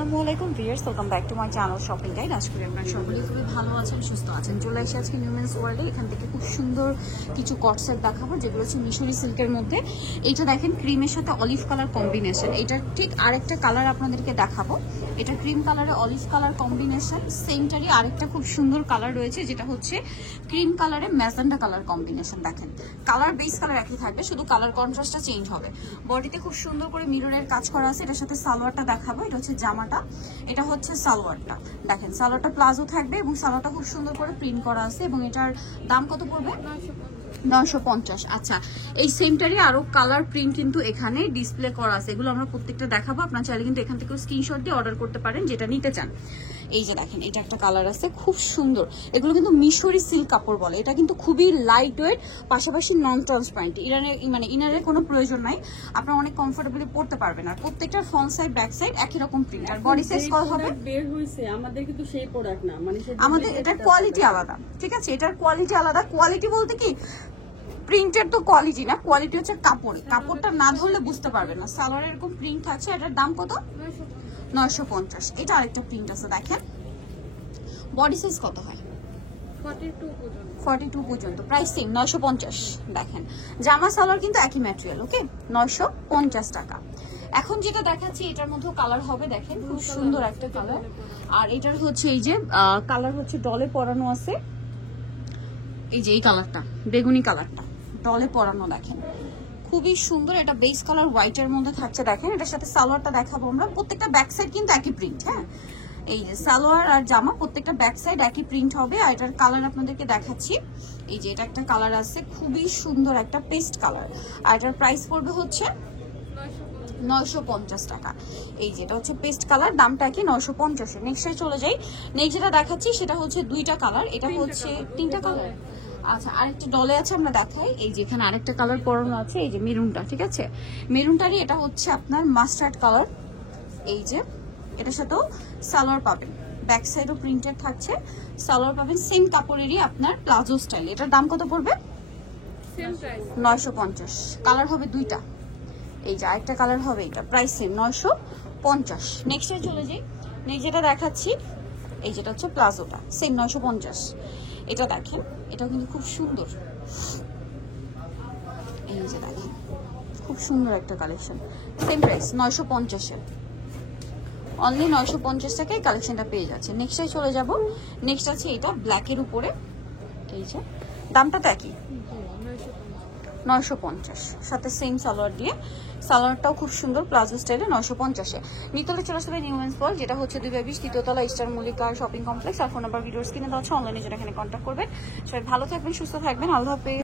আসসালামু আলাইকুম viewers, welcome back to my channel shopping guide. আজকে আপনারা সকলেই খুবই ভালো আছেন, সুস্থ আছেন। চলে এসে আজকে নিউমেন্স ওয়ার্ল্ডে এখান থেকে খুব সুন্দর কিছু কট সেট দেখাবো, যেগুলো হচ্ছে মিশরি সিল্কের মধ্যে। এইটা দেখেন ক্রিমের সাথে অলিভ কালার কম্বিনেশন। এটার ঠিক আরেকটা কালার আপনাদেরকে দেখাবো। এটা ক্রিম কালারে অলিভ কালার কম্বিনেশন। সেমটারই আরেকটা খুব সুন্দর কালার রয়েছে, যেটা হচ্ছে ক্রিম কালারে ম্যাজেন্ডা কালার কম্বিনেশন। দেখেন কালার বেস কালার একই থাকবে, শুধু কালার কন্ট্রাস্টটা চেঞ্জ হবে। বডিতে খুব সুন্দর করে মিররের কাজ করা আছে। এটার সাথে সালোয়ারটা দেখাবো। এটা হচ্ছে জামাটা, এটা হচ্ছে সালোয়ারটা। দেখেন সালোয়ারটা প্লাজো থাকবে এবং সালোয়ারটা খুব সুন্দর করে প্রিন্ট করা আছে। এবং এটার দাম কত পড়বে? 950। আচ্ছা, এই সেমটারই আরো কালার প্রিন্ট কিন্তু এখানে ডিসপ্লে করা আছে। এগুলো আমরা প্রত্যেকটা দেখাবো। আপনারা চাইলে কিন্তু এখান থেকে স্ক্রিনশট দিয়ে অর্ডার করতে পারেন যেটা নিতে চান। এই যে দেখেন, এটা একটা কালার আছে খুব সুন্দর। এগুলো কিন্তু মিশরি সিল্ক কাপড় বলে। এটা কিন্তু খুবই লাইট ওয়েট, পাশাপাশি নন ট্রান্সপারেন্ট। ইনারের কোনো প্রয়োজন নাই, আপনারা অনেক কমফোর্টেবলি পড়তে পারবেন। আর প্রত্যেকটা ফ্রন্ট সাইড ব্যাক সাইড একই রকম প্রিন্ট। আর বডি সাইজ কত হবে? বের হইছে আমাদের কিন্তু সেই প্রোডাক্ট না, মানে আমাদের এটার কোয়ালিটি আলাদা, ঠিক আছে? এটার কোয়ালিটি আলাদা। কোয়ালিটি বলতে কি, প্রিন্টের তো কোয়ালিটি না, কোয়ালিটি হচ্ছে কাপড়ে। কাপড়টা না ধরলে বুঝতে পারবে না। সালোয়ার এরকম প্রিন্ট আছে। এটার দাম কত? 950। এটা আরেকটা প্রিন্ট আছে দেখেন। বডি সাইজ কত হয়? 42 পর্যন্ত। Price same 950। দেখেন জামা সালোয়ার কিন্তু একই ম্যাটেরিয়াল। ওকে, 950 টাকা। এখন যেটা দেখাচ্ছি এটার মধ্যেও কালার হবে। দেখেন খুব সুন্দর একটা কালার। আর এটার হচ্ছে এই যে কালার হচ্ছে ডলে পরানো আছে। এই যে এই কালারটা, বেগুনি কালারটা ডলে পরানো। দেখেন খুবই সুন্দর। এটা বেস কালার হোয়াইটের মধ্যে থাকছে। দেখেন এটার সাথে সালোয়ারটা দেখাবো আমরা। প্রত্যেকটা ব্যাক সাইড কিন্তু একই প্রিন্ট। হ্যাঁ, এই যে সালোয়ার আর জামা প্রত্যেকটা ব্যাক সাইড একই প্রিন্ট হবে। আর এটার কালার আপনাদেরকে দেখাচ্ছি। এই যে এটা একটা কালার আছে, খুবই সুন্দর একটা পেস্ট কালার। আর এটার প্রাইস পড়বে হচ্ছে 950 টাকা। এই যেটা হচ্ছে পেস্ট কালার, দামটা কি 950। নেক্সটে চলে যাই। নেক্সট যেটা দেখাচ্ছি সেটা হচ্ছে দুইটা কালার। এটা হচ্ছে তিনটা কালার। আচ্ছা, আরেকটা ডলে আছে, আমরা দেখাই। এই যে এখানে আরেকটা কালার পরানো আছে, এই যে মেরুনটা, ঠিক আছে? মেরুনটারই এটা হচ্ছে আপনার মাস্টার্ড কালার। এই যে এটার সাথেও সালোয়ার পাবেন, ব্যাক সাইডও প্রিন্টেড থাকছে। সালোয়ার পাবেন সেম কাপড়েরই আপনার প্লাজো স্টাইল। এটার দাম কত পড়বে? 950। কালার হবে দুইটা। এই যে আরেকটা কালার হবে, এটা প্রাইস সেম 950। নেক্সটে চলে যাই। নেক্সট যেটা দেখাচ্ছি, এই যেটা হচ্ছে প্লাজোটা, সেম 950। এটা দেখেন, এটাও কিন্তু খুব সুন্দর। এই যে দেখেন খুব সুন্দর একটা কালেকশন। সেম প্রাইস 950-এ, অনলি 950 টাকায় কালেকশনটা পেয়ে যাচ্ছে। নেক্সটে চলে যাব। নেক্সট আছে এটা ব্ল্যাকের উপরে। এই যে দামটা তো একই, 950, সাথে সেম সালোয়ার দিয়ে। সালোয়ারটাও খুব সুন্দর প্লাজো স্টাইলে 950-এ। নিতলে চলে আসবে নিউমেন্স ওয়ার্ল্ড, যেটা হচ্ছে 222 তৃতীয়তলা ইস্টার মল্লিকা শপিং কমপ্লেক্স। আর ফোন নাম্বার ভিডিওস কিনে দেওয়া হচ্ছে, অনলাইনে যেটা এখানে কন্ট্যাক্ট করবেন। সবাই ভালো থাকবেন, সুস্থ থাকবেন। আল্লাহ হাফেজ।